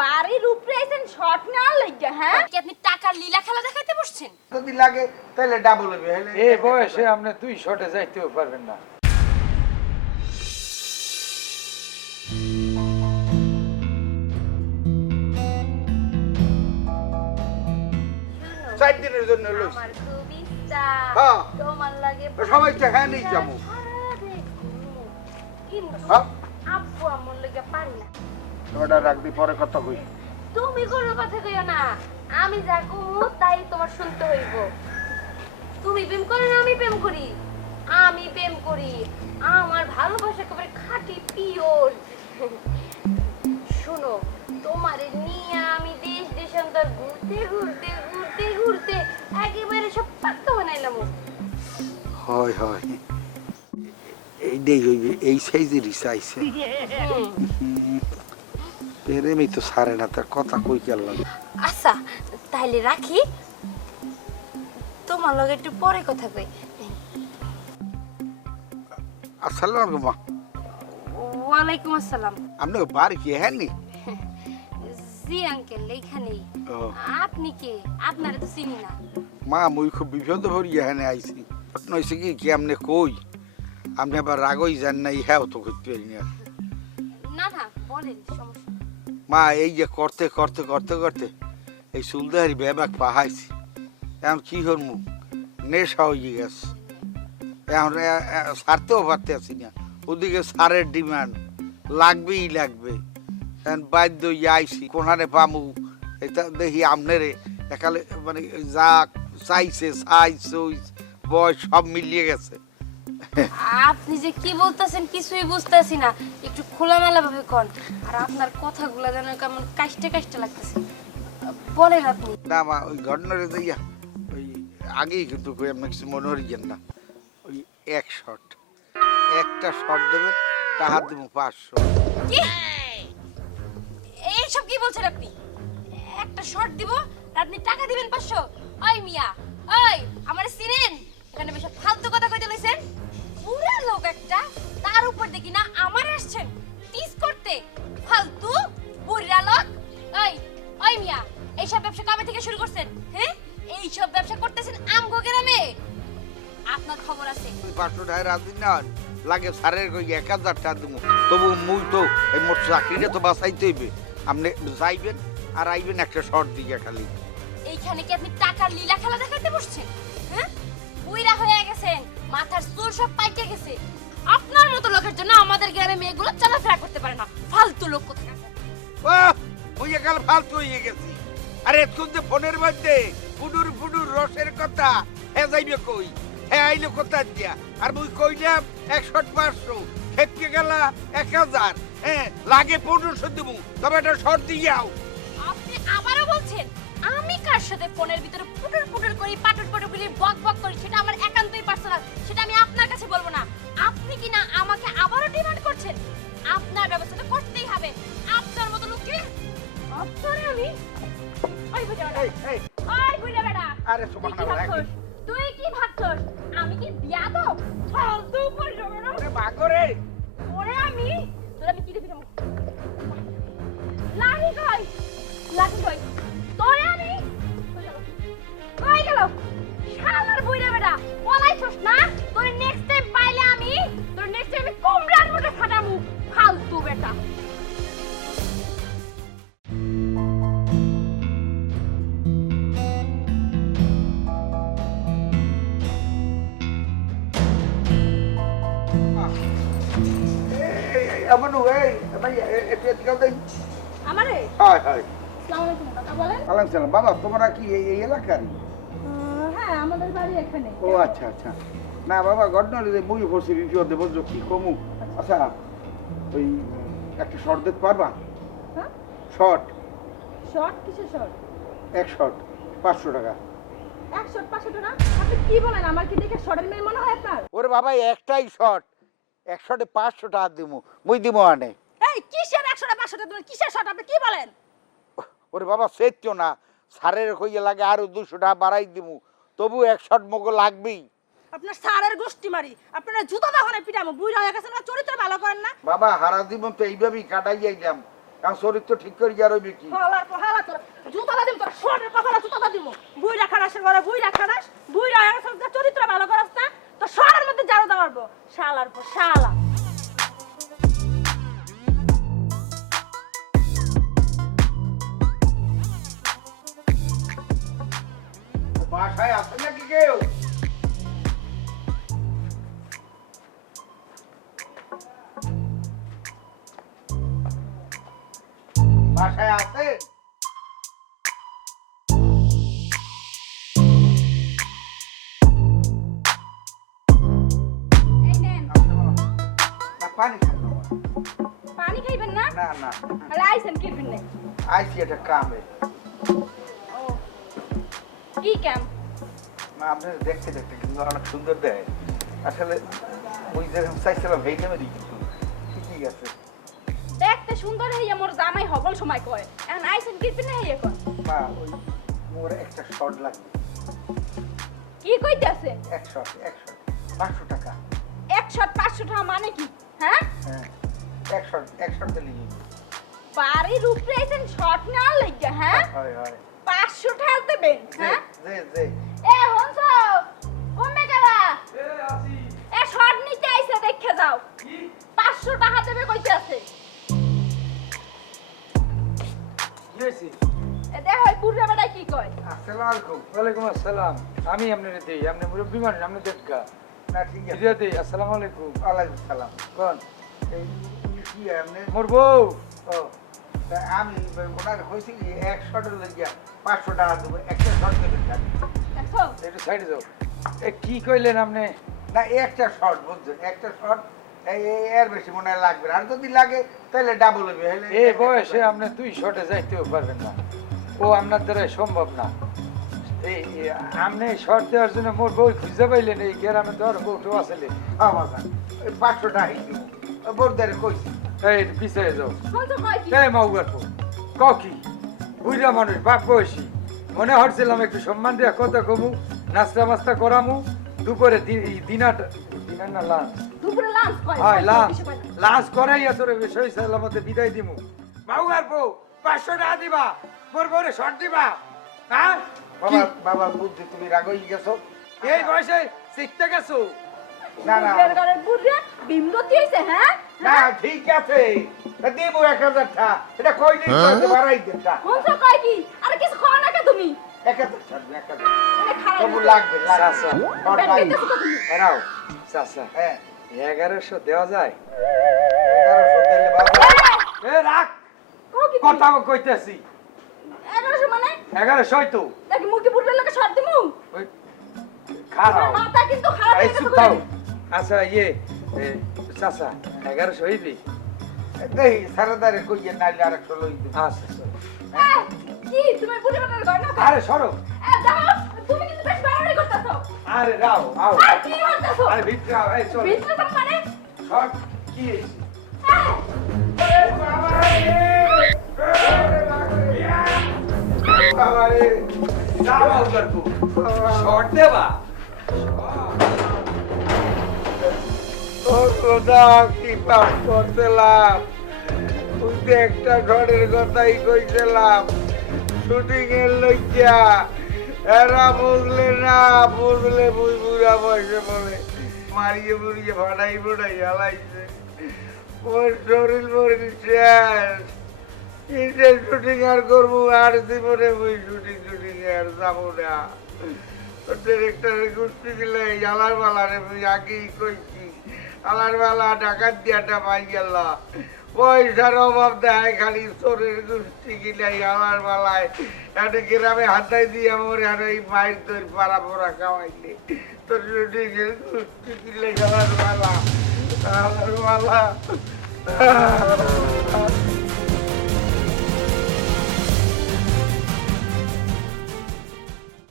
বাড়ির উপরে আইছেন শর্ট নেওয়ার লাগা, হ্যাঁ? কি আপনি টাকার লীলা খেলা দেখাইতে বসছেন? যদি লাগে তাহলে ডাবল হবে। এই বয়সে আপনি 2 শটে যাইতেও পারবেন না। 4 দিনের জন্য লইছি। আমার খুব ইচ্ছা হ্যাঁ। তোমার লাগে সবাই তো হ্যাঁ নেই যাবো। কিন্তু হ্যাঁ। আব্বু আমার লাগে পারি না। ওটা রাখবি, পরে কথা কই। তুমি কোনো কথা কইও না, আমি যা কমু তাই তোমার শুনতে হইব। তুমি প্রেম করো না আমি প্রেম করি? আমি প্রেম করি, আমার ভালোবাসা একেবারে খাঁটি পিওর। শোনো, তোমারে নিয়ে আমি দেশ দেশান্তর ঘুরতে ঘুরতে ঘুরতে ঘুরতে একেবারে সব পাক্কা বানাইলাম। হয় হয়, এইটাই হইবে, এই সাইজেরই চাইছে। প্রেমই তো সারে না, তার কথা কই কেলাম। আচ্ছা তাইলে রাখি, তোমার লগে একটু পরে কথা কই। আসসালামু আলাইকুম মা। ওয়ালাইকুম আসসালাম। আপনি বাড়ি কি হ্যাঁ নি? জি আঙ্কেল, এইখানেই। ও আপনি কে? আপনারে তো চিনি না। মা, মুই খুব বিপদ ভরি এখানে আইছি। নইছে কি কি আপনি কই, আপনি আবার রাগই যান নাই, হ্যাঁ তো করতে পারি না। না না, বলেন, সমস্যা নেই। মা, এই যে করতে করতে করতে করতে এই চুলদারি ব্যাবাক পাহাইছি, এখন কি করবো, নেশা হয়ে গেছে। এখন সারতেও পারতে আছি না, ওদিকে সারের ডিমান্ড লাগবেই লাগবে। এখন বাধ্য হয়ে আইছি, কোনখানে পামু এটা দেখি আমনেরে একালে, মানে যা চাইছে সাইজ বয়স সব মিলিয়ে গেছে। আপনি যে কি বলতেছেন কিছুই বুঝতেছি না, একটু খোলামেলা ভাবে কোন। আর আপনার কথাগুলো যেন কেমন কাষ্টে কাষ্টে লাগতেছে। বলেন আপনি। না মা, ওই ঘটনারে যাইয়া ওই আগেই কিন্তু কই আপনি কিছু মনে হরিয়েন না। ওই এক শট, একটা শট দেবেন, টাকা দেবো 500। কি এইসব কি বলছেন আপনি? একটা শর্ট দিব আর আপনি টাকা দিবেন 500? ওই মিয়া, ওই আমারে চিনেন? এখানে বেশ ফালতু কথা কইতে লইছেন। পুরা লোক একটা, তার উপর দেখি না আমার আসছেন টিস করতে। ফালতু বুড়া লোক। ওই ওই মিয়া, এইসব ব্যবসা কবে থেকে শুরু করছেন? হ্যাঁ, এইসব ব্যবসা করতেছেন আমগো গ্রামে? আপনার খবর আছে? 500 টাকা রাজি না লাগে, সারের কই 1000 টাকা দেবো। তবু মুই তো এই মোট চাকরিটা তো বাঁচাইতে হইবে। আপনি যাইবেন আর আইবেন একটা শর্ট দিয়ে খালি। এইখানে কি আপনি টাকার লীলা খেলা দেখাইতে বসছেন? হ্যাঁ, বুইরা হয়ে গেছেন, মাথার চুল সব পাইকে গেছে। আপনার মতো লোকের জন্য আমাদের গ্রামে মেয়েগুলো চলাফেরা করতে পারে না। ফালতু লোক কোথাকার। বাহ, ওই একাল ফালতু হয়ে গেছি। আরে এতক্ষণ যে ফোনের মধ্যে ফুডুর ফুডুর রসের কথা, হ্যাঁ যাইবে কই, হ্যাঁ আইলো কোথা দিয়া। আর মুই কইলাম 100 500, খেপকে গেলা 1000, হ্যাঁ লাগে 1500 দেবো, তবে একটা শর্ট দিয়ে আও। আপনি আবারও বলছেন আমি কার সাথে ফোনের ভিতরে পুটুর পুটুর করি, পাটুর পাটুর করি, বক বক করি, সেটা আমার একান্তই পার্সোনাল, সেটা আমি আপনার কাছে বলবো না। আপনি কি না আমাকে আবারও ডিমান্ড করছেন? আপনার ব্যবস্থাটা করতেই হবে। আপনার মতো লোককে আপনারে আমি ওই বুঝা বেটা, এই, এই, ওই বুঝা বেটা, আরে তুই কি সুবহানাল্লাহ, ভাবছস? তুই কি ভাবছস আমি কি বিয়াদব? ফালতু বুঝা বেটা, ওরে বাগরে, ওরে আমি তোরা আমি কি দেখি লাহি কই, লাহি কই, তোরে আমি কই গেল শালার বুইরা বেটা, পলাইছস না? তোর নেক্সট টাইম পাইলে আমি তোর নেক্সট টাইম কোমরার মধ্যে ফাটামু। ফালতু বেটা। আমানু এই ভাই একটু এদিকে দেই। আমারে হাই হাই, আসসালামু আলাইকুম, কথা বলেন। আলাইকুম সালাম। বাবা, তোমরা কি এই এলাকার? হ্যাঁ, আমাদের বাড়ি এখানে। ও আচ্ছা আচ্ছা। না বাবা, ঘটনা হলে মুই পড়ছি বিপদে, বুঝছো কি কমু। আচ্ছা, ওই একটা শর্ট দিতে পারবা? হ্যাঁ, শর্ট, শর্ট কিসের শর্ট? এক শর্ট 500 টাকা। 100 500 টাকা? আপনি কি বলেন? আমার কি দেখে শর্টের মেয়ে মনে হয় আপনার? ওরে বাবা, একটাই শর্ট, এক শর্টে 500 টাকা দিমু, মুই দিমু আনে। এই কিসের 100 টাকা 500 টাকা? কিসের শর্ট? আপনি কি বলেন? ওরে বাবা, সেচ্ছ না, সারের কইয়ে লাগে আরো 200 টাকা বাড়াই দিমু, তবু এক শর্ট মগো লাগবেই। আপনার সারের গোষ্ঠী মারি, আপনারা জুতা দাও না পিটামো, বুইড়া হয়ে গেছেন না, চরিত্র ভালো করেন না। বাবা, হারা জীবন তো এইভাবেই কাটাই যাইলাম, এখন চরিত্র ঠিক করে গিয়ে রইবে কি হালা তোর জুতাটা দিম তোর শরীরের কপালে জুতাটা দিব বুইরা খারাসের ঘরে বুইরা খারাস বুইরা চরিত্র ভালো করাস না তো শহরের মধ্যে জারো দেওয়ার শালার পর শালা বাসায় আছে নাকি কেউ বাসায় আছে এই নেন না, পানি খাবো না। পানি খাইবেন না না না আর আইছেন কি পিনে আইসি এটা কামে ও কি কাম না আপনি দেখতে দেখতে কিন্তু অনেক সুন্দর দেয় আসলে ওই যেরকম চাইছিলাম এই নেমে কিন্তু ঠিকই আছে দেখতে সুন্দর হইয়া মোর জামাই হবল সময় কয় এখন আইছেন কি পিনে হইয়া কয় মা ওই মোর একটা শর্ট লাগবে কি কইতাছে 500 টাকা 100 500 টাকা মানে কি হ্যাঁ হ্যাঁ 100 দিলি বাড়ির উপরে আইছেন শর্ট না লাগা হ্যাঁ হয় হয় 500 টাকা দেবেন হ্যাঁ যে এ হনছো কমে গেলা এ শর্ট নিতে আইছে দেখে যাও 500 টাকা দেবে কইতে আছে কি হয়েছে? এ দেখো এই বুড়া বেটা কি কয় আসসালামু আলাইকুম ওয়ালাইকুম আসসালাম আমি আপনার দিই আপনি মুরব্বী মানুষ আপনি দেখা না ঠিক আছে দিয়া দিই আসসালামু আলাইকুম ওয়ালাইকুম সালাম কোন এই কি আপনি মোর বউ ও তা আমি ওনার হয়েছে কি 100 লাগিয়া 500 টাকা দেবো একটা শর্ট দেবেন না দেখছো একটু সাইডে যাও এ কি কইলেন আপনি না একটা শর্ট বুঝছেন একটা শর্ট এর বেশি মনে হয় লাগবে না। আর যদি লাগে তাহলে ডাবল হবে এই বয়সে আপনি 2 শটে যাইতেও পারবেন না ও আপনার দ্বারা সম্ভব না এই আপনি শর্ট দেওয়ার জন্য মোর বউ খুঁজে পাইলেন এই গ্রামে তো আর বউটো আসলে আমার ওই 500 টাকা দিব বোরদারে কইছি এই পিছিয়ে যাও হনছো কয় কি এই মাউগার পো কি বুড়া মানুষ বাপ বয়সী মনে হচ্ছিলাম একটু সম্মান দিয়ে কথা কমু নাস্তা মাস্তা করামু দুপুরে দিনার না লাঞ্চ দুপুরে লাঞ্চ কয় হয় লাঞ্চ করাই তোরে সই সালামতে বিদায় দিমু মাউগার পো 500 টাকা দিবা মোর বউরে শর্ট দিবা হ্যাঁ বাবা বাবা বুদ্ধি তুমি রাগ হয়ে গেছো এই বয়সে শিখতে গেছো না না বুড়ের ঘরের বুড়া বিমরতি হইছে হ্যাঁ না ঠিক আছে দেবো 1000 টাকা এটা কই দিন করতে বাড়াই দেটা হনছো কয় কি আরে কিছু খাও না কে তুমি 1000 থাকবে 1000 এনে খারাপ তবু লাগবে লাগবে আচ্ছা। শর্ট ব্যাট লাগবে। দিতেছো তো তুমি এরাও চাচা হ্যাঁ 1100 দেওয়া যায় 1100 দিলে বাবা এ রাখ কও কি কথা কইতেছি 1100 মানে 1100 তো দেখি মুখে বুড়ার লাগে শর্ট দিমু ওই খারাপ মাথা কিন্তু খারাপ এই হয়ে গেছে চুপ থাও আচ্ছা চাচা 1100 হইবি দেই সারাদারে কইয়ে নাইলে আরেকশো লই দিই আচ্ছা চলো। কি তুমি বুড়ি বানার ঘর না আরে সরো দাও তুমি কিন্তু বেশ বাড়াবাড়ি করতেছো আরে রাও আও আর কি করতেছো আরে ভিতরে আও এই চল বিজনেস মানে সর কি হইছে বাবা রে যাও আউগার তু শর্ট দেবা ও খোদা কি পাপ করতেলাম ওই যে একটা ঘরের কথাই কইছিলাম শুটিং এর লইয়া এরা বুঝলে না বুঝলে বুই বুড়া বয়সে বলে মারিয়ে মুড়িয়ে ফাটাই হালাইছে ওর শরীর মরিল শেষ কিসে শুটিং আর করবো আর জীবনে ওই শুটিং আর যাবো না ডিরেক্টরের গোষ্ঠী দিলে আলার বালা রে মুই আগেই কইছি আলার বালা ডাকাত দিয়াটা পাই গেল পয়সার অভাব দেয় খালি চোরের গোষ্ঠী গিলাই আলার বালায় একটা গ্রামে হাতাই দিয়ে মরে আর এই মায়ের তোর পাড়া পোড়া খাওয়াইলে তোর শুটিং এর গোষ্ঠী দিলে আলার বালা